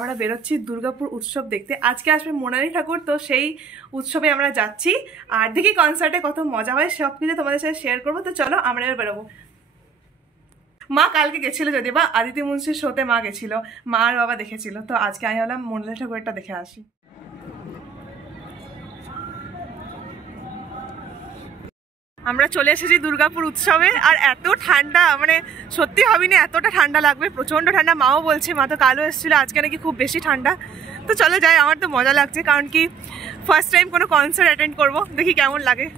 আমরা বেরোচ্ছি দুর্গাপুর উৎসব দেখতে। আজকে আসবে মোনালি ঠাকুর, তো সেই উৎসবে আমরা যাচ্ছি। আর দেখি কনসার্টে কত মজা হয়, সব কিছু তোমাদের সাথে শেয়ার করবো। তো চলো আমরা এবার বেরোবো। মা কালকে গেছিল, যদি বা আদিতি মুন্সির শোতে মা গেছিল, মা আর বাবা দেখেছিল। তো আজকে আমি ভাবলাম মোনালি ঠাকুরটা দেখে আসি। আমরা চলে এসেছি দুর্গাপুর উৎসবে। আর এত ঠান্ডা, মানে সত্যি ভাবিনি এতটা ঠান্ডা লাগবে, প্রচণ্ড ঠান্ডা। মাও বলছে, মা তো কালও এসেছিলো, আজকে নাকি খুব বেশি ঠান্ডা। তো চলো যাই, আমার তো মজা লাগছে, কারণ কি ফার্স্ট টাইম কোনো কনসার্ট অ্যাটেন্ড করবো, দেখি কেমন লাগে।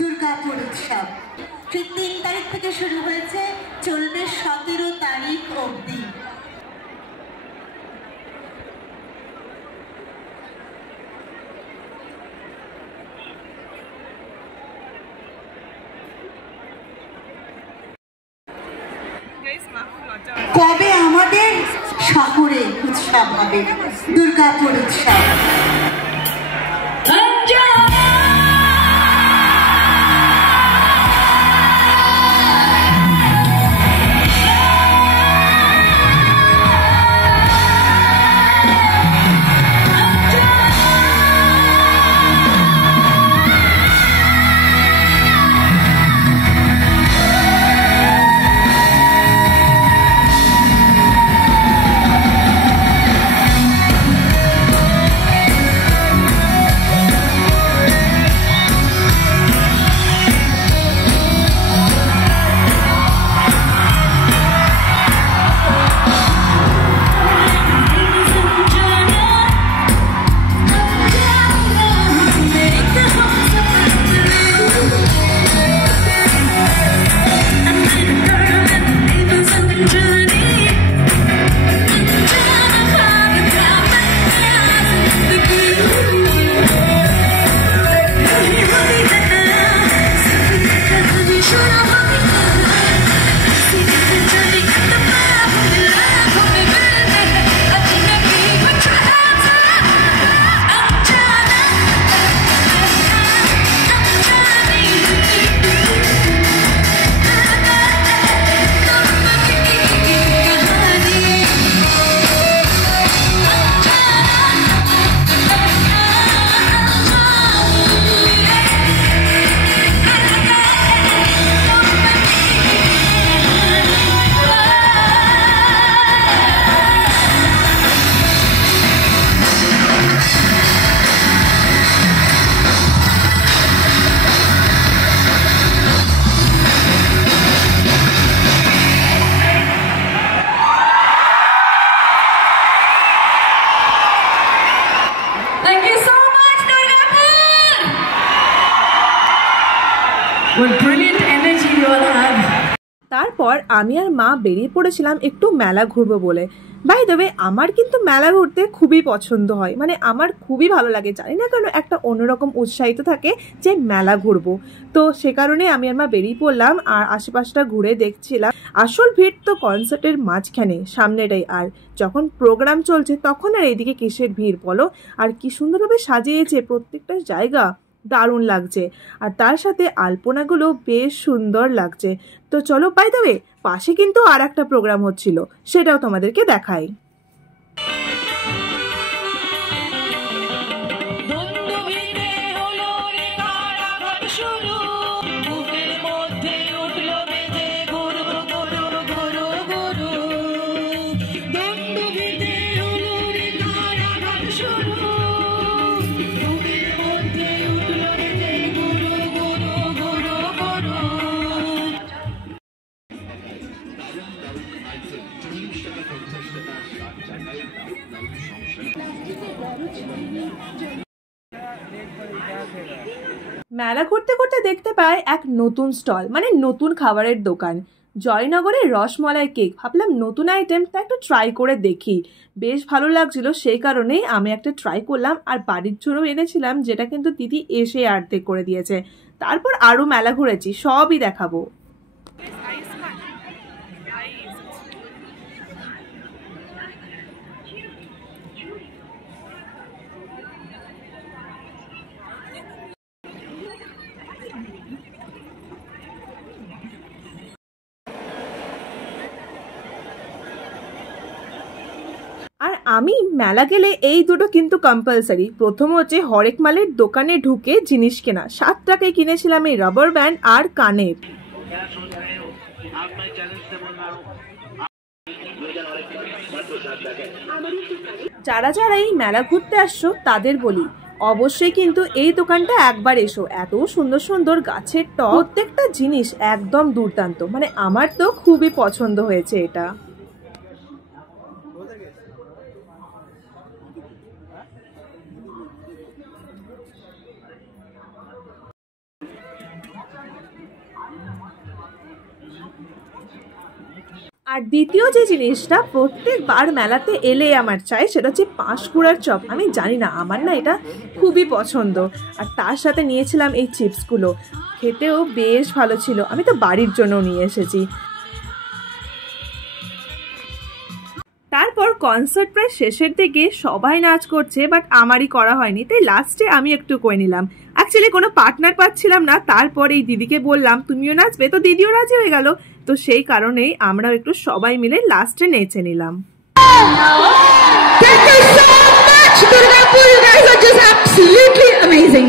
দুর্গাপুর উৎসব ঠিক 3 তারিখ থেকে শুরু হয়েছে, চলবে 17 তারিখ অবধি। কবে আমাদের শহরে উৎসব হবে, দুর্গাপুর উৎসব। তারপর আমি আর মা বেরিয়ে পড়েছিলাম একটু মেলা ঘুরবো বলে। বাই দ্য ওয়ে, আমার কিন্তু মেলা ঘুরতে খুবই পছন্দ হয়, মানে আমার খুবই ভালো লাগে, জানি না কেন একটা অন্যরকম উৎসাহিত থাকে যে মেলা ঘুরবো। তো সে কারণে আমি আর মা বেরিয়ে পড়লাম আর আশেপাশটা ঘুরে দেখছিলাম। আসল ভিড় তো কনসার্টের মাঝখানে সামনেটাই, আর যখন প্রোগ্রাম চলছে তখন আর এইদিকে কিসের ভিড় বলো। আর কি সুন্দরভাবে সাজিয়েছে প্রত্যেকটা জায়গা, দারুণ লাগছে। আর তার সাথে আলপনাগুলো বেশ সুন্দর লাগছে। তো চলো, বাই দ্য ওয়ে পাশে কিন্তু আর একটা প্রোগ্রাম হচ্ছিল, সেটাও তোমাদেরকে দেখাই। মেলা ঘুরতে ঘুরতে দেখতে পাই এক নতুন স্টল, মানে নতুন খাবারের দোকান, জয়নগরের রসমালাই কেক। ভাবলাম নতুন আইটেম, তা একটু ট্রাই করে দেখি। বেশ ভালো লাগছিল, সেই কারণেই আমি একটা ট্রাই করলাম। আর বাড়ির জন্য এনেছিলাম, যেটা কিন্তু দিদি এসে অর্ধেক করে দিয়েছে। তারপর আরও মেলা ঘুরেছি, সবই দেখাবো। আমি মেলা গেলে এই দুটো কিন্তু কম্পালসারি। প্রথম হচ্ছে হরেক মালের দোকানে ঢুকে জিনিস কেনা। 7 টাকায় কিনেছিলাম এই রাবার ব্যান্ড আর কানের। যারা যারা এই মেলা ঘুরতে আসছো তাদের বলি অবশ্যই কিন্তু এই দোকানটা একবার এসো। এত সুন্দর সুন্দর গাছের টব, প্রত্যেকটা জিনিস একদম দুর্দান্ত, মানে আমার তো খুবই পছন্দ হয়েছে এটা। আর দ্বিতীয় যে জিনিসটা প্রত্যেকবার মেলাতে এলে আমার চাই সেটা হচ্ছে পাঁশকুড়ার চপ। আমি জানি না, আমার না এটা খুবই পছন্দ। আর তার সাথে নিয়েছিলাম এই চিপসগুলো, খেতেও বেশ ভালো ছিল। আমি তো বাড়ির জন্য নিয়ে এসেছি। তারপর কনসার্ট প্রায় শেষের দিকে সবাই নাচ করছে, বাট আমারই করা হয়নি, তাই লাস্টে আমি একটু করে নিলাম। অ্যাকচুয়ালি কোনো পার্টনার পাচ্ছিলাম না। তারপর এই দিদিকে বললাম তুমিও নাচবে, তো দিদিও রাজি হয়ে গেল। তো সেই কারণেই আমরাও একটু সবাই মিলে লাস্টে নেচে নিলাম। Thank you so much, Durgapur. You guys are just absolutely amazing.